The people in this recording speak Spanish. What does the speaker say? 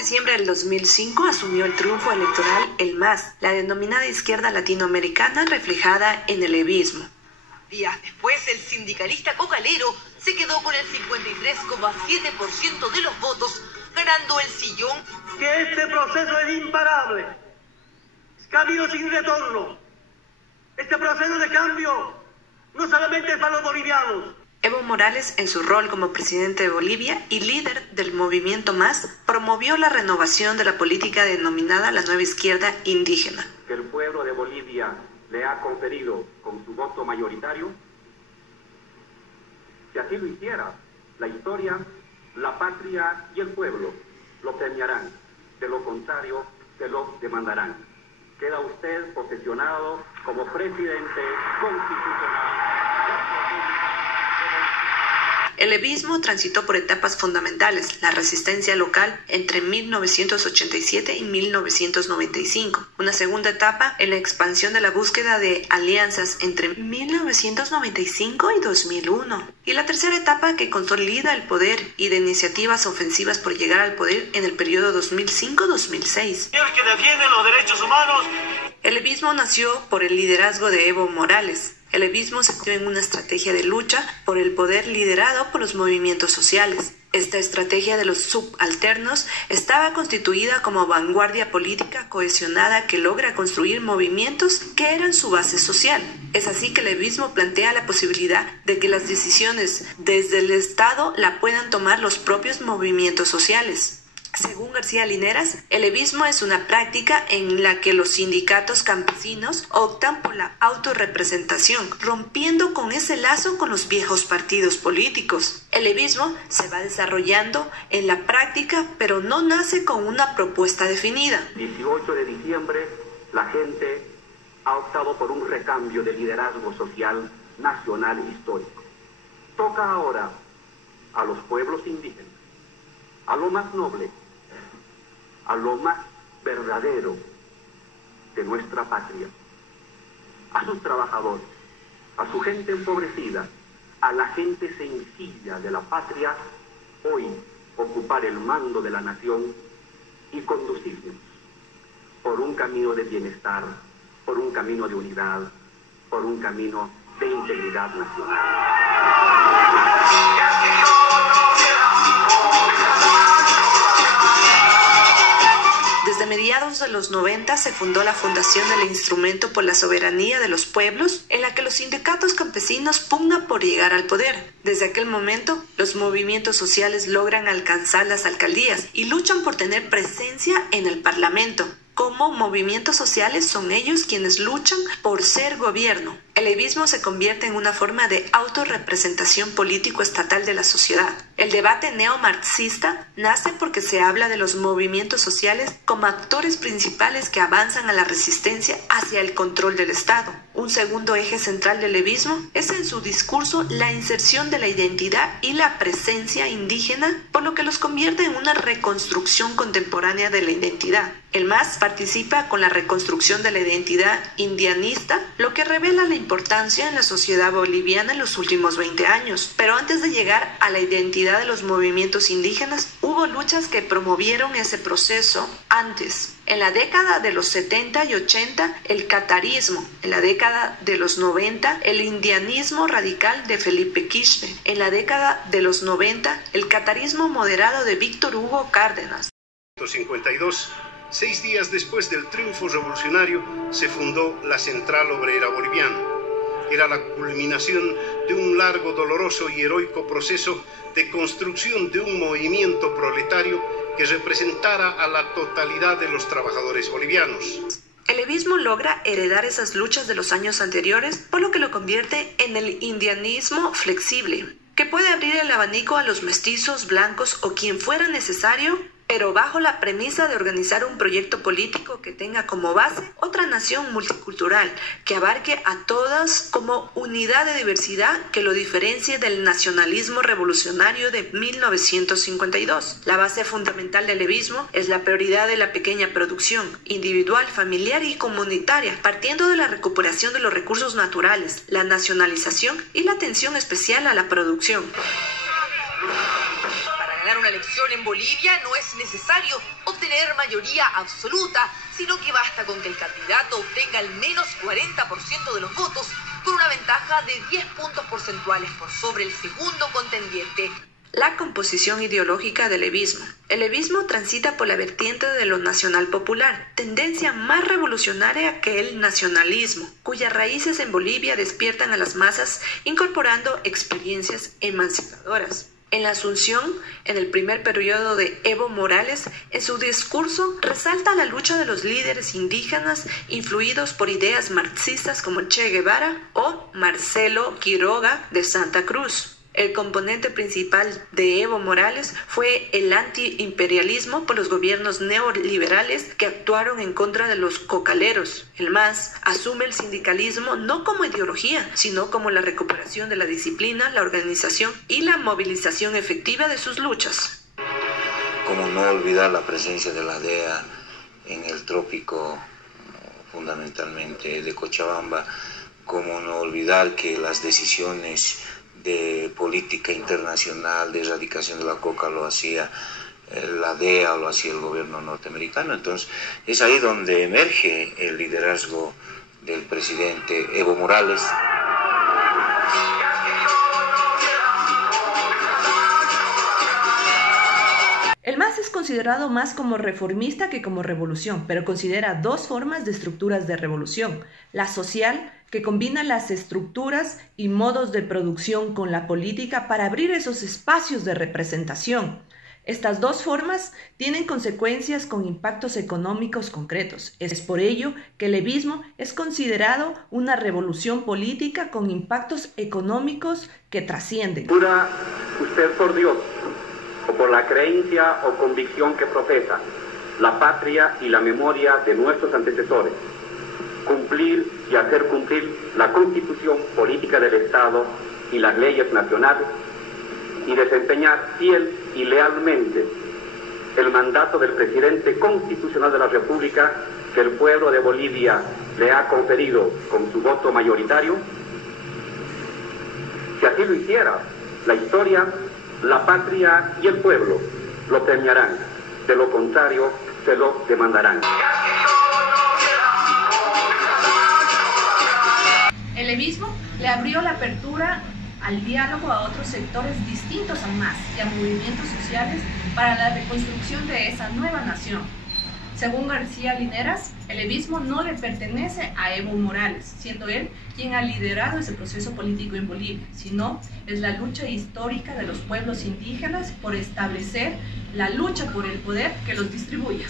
diciembre del 2005 asumió el triunfo electoral el MAS, la denominada izquierda latinoamericana reflejada en el levismo. Días después, el sindicalista cocalero se quedó con el 53,7% de los votos, ganando el sillón. Que este proceso es imparable, es camino sin retorno. Este proceso de cambio no solamente es para los bolivianos. Evo Morales, en su rol como presidente de Bolivia y líder del movimiento MAS, promovió la renovación de la política denominada la nueva izquierda indígena. Que el pueblo de Bolivia le ha conferido con su voto mayoritario. Si así lo hiciera, la historia, la patria y el pueblo lo premiarán. De lo contrario, se lo demandarán. Queda usted posesionado como presidente constitucional. El levismo transitó por etapas fundamentales, la resistencia local entre 1987 y 1995, una segunda etapa en la expansión de la búsqueda de alianzas entre 1995 y 2001, y la tercera etapa que consolida el poder y de iniciativas ofensivas por llegar al poder en el periodo 2005-2006. El que defiende los derechos humanos. El levismo nació por el liderazgo de Evo Morales. El levismo se dio en una estrategia de lucha por el poder liderado por los movimientos sociales. Esta estrategia de los subalternos estaba constituida como vanguardia política cohesionada que logra construir movimientos que eran su base social. Es así que el levismo plantea la posibilidad de que las decisiones desde el Estado la puedan tomar los propios movimientos sociales. Según García Lineras, el levismo es una práctica en la que los sindicatos campesinos optan por la autorrepresentación, rompiendo con ese lazo con los viejos partidos políticos. El levismo se va desarrollando en la práctica, pero no nace con una propuesta definida. 18 de diciembre, la gente ha optado por un recambio de liderazgo social, nacional e histórico. Toca ahora a los pueblos indígenas, a lo más noble, a lo más verdadero de nuestra patria, a sus trabajadores, a su gente empobrecida, a la gente sencilla de la patria, hoy ocupar el mando de la nación y conducirnos por un camino de bienestar, por un camino de unidad, por un camino de integridad nacional. Desde mediados de los 90 se fundó la Fundación del Instrumento por la Soberanía de los Pueblos, en la que los sindicatos campesinos pugnan por llegar al poder. Desde aquel momento, los movimientos sociales logran alcanzar las alcaldías y luchan por tener presencia en el Parlamento. Como movimientos sociales son ellos quienes luchan por ser gobierno. El levismo se convierte en una forma de autorrepresentación político-estatal de la sociedad. El debate neomarxista nace porque se habla de los movimientos sociales como actores principales que avanzan a la resistencia hacia el control del Estado. Un segundo eje central del levismo es en su discurso la inserción de la identidad y la presencia indígena, por lo que los convierte en una reconstrucción contemporánea de la identidad. El MAS participa con la reconstrucción de la identidad indianista, lo que revela la importancia en la sociedad boliviana en los últimos 20 años. Pero antes de llegar a la identidad de los movimientos indígenas, hubo luchas que promovieron ese proceso antes. En la década de los 70 y 80, el catarismo. En la década de los 90, el indianismo radical de Felipe Quispe. En la década de los 90, el catarismo moderado de Víctor Hugo Cárdenas. 1952, 6 días después del triunfo revolucionario, se fundó la Central Obrera Boliviana. Era la culminación de un largo, doloroso y heroico proceso de construcción de un movimiento proletario que representara a la totalidad de los trabajadores bolivianos. El levismo logra heredar esas luchas de los años anteriores, por lo que lo convierte en el indianismo flexible, que puede abrir el abanico a los mestizos, blancos o quien fuera necesario, pero bajo la premisa de organizar un proyecto político que tenga como base otra nación multicultural, que abarque a todas como unidad de diversidad que lo diferencie del nacionalismo revolucionario de 1952. La base fundamental del levismo es la prioridad de la pequeña producción, individual, familiar y comunitaria, partiendo de la recuperación de los recursos naturales, la nacionalización y la atención especial a la producción. Para ganar una elección en Bolivia no es necesario tener mayoría absoluta, sino que basta con que el candidato obtenga al menos 40% de los votos, con una ventaja de 10 puntos porcentuales por sobre el segundo contendiente. La composición ideológica del levismo. El levismo transita por la vertiente de lo nacional popular, tendencia más revolucionaria que el nacionalismo, cuyas raíces en Bolivia despiertan a las masas incorporando experiencias emancipadoras. En la Asunción, en el primer periodo de Evo Morales, en su discurso resalta la lucha de los líderes indígenas influidos por ideas marxistas como Che Guevara o Marcelo Quiroga de Santa Cruz. El componente principal de Evo Morales fue el antiimperialismo por los gobiernos neoliberales que actuaron en contra de los cocaleros. El MAS asume el sindicalismo no como ideología, sino como la recuperación de la disciplina, la organización y la movilización efectiva de sus luchas. Como no olvidar la presencia de la DEA en el trópico, fundamentalmente de Cochabamba, como no olvidar que las decisiones de política internacional de erradicación de la coca lo hacía la DEA o lo hacía el gobierno norteamericano. Entonces es ahí donde emerge el liderazgo del presidente Evo Morales. El MAS es considerado más como reformista que como revolución, pero considera dos formas de estructuras de revolución: la social, que combina las estructuras y modos de producción con la política para abrir esos espacios de representación. Estas dos formas tienen consecuencias con impactos económicos concretos. Es por ello que el levismo es considerado una revolución política con impactos económicos que trascienden. ¿Jura usted por Dios, o por la creencia o convicción que profesa, la patria y la memoria de nuestros antecesores, cumplir y hacer cumplir la Constitución Política del Estado y las leyes nacionales, y desempeñar fiel y lealmente el mandato del presidente constitucional de la República que el pueblo de Bolivia le ha conferido con su voto mayoritario? Si así lo hiciera, la historia, la patria y el pueblo lo premiarán, de lo contrario se lo demandarán. El levismo le abrió la apertura al diálogo a otros sectores distintos al MAS y a movimientos sociales para la reconstrucción de esa nueva nación. Según García Lineras, el levismo no le pertenece a Evo Morales, siendo él quien ha liderado ese proceso político en Bolivia, sino es la lucha histórica de los pueblos indígenas por establecer la lucha por el poder que los distribuya.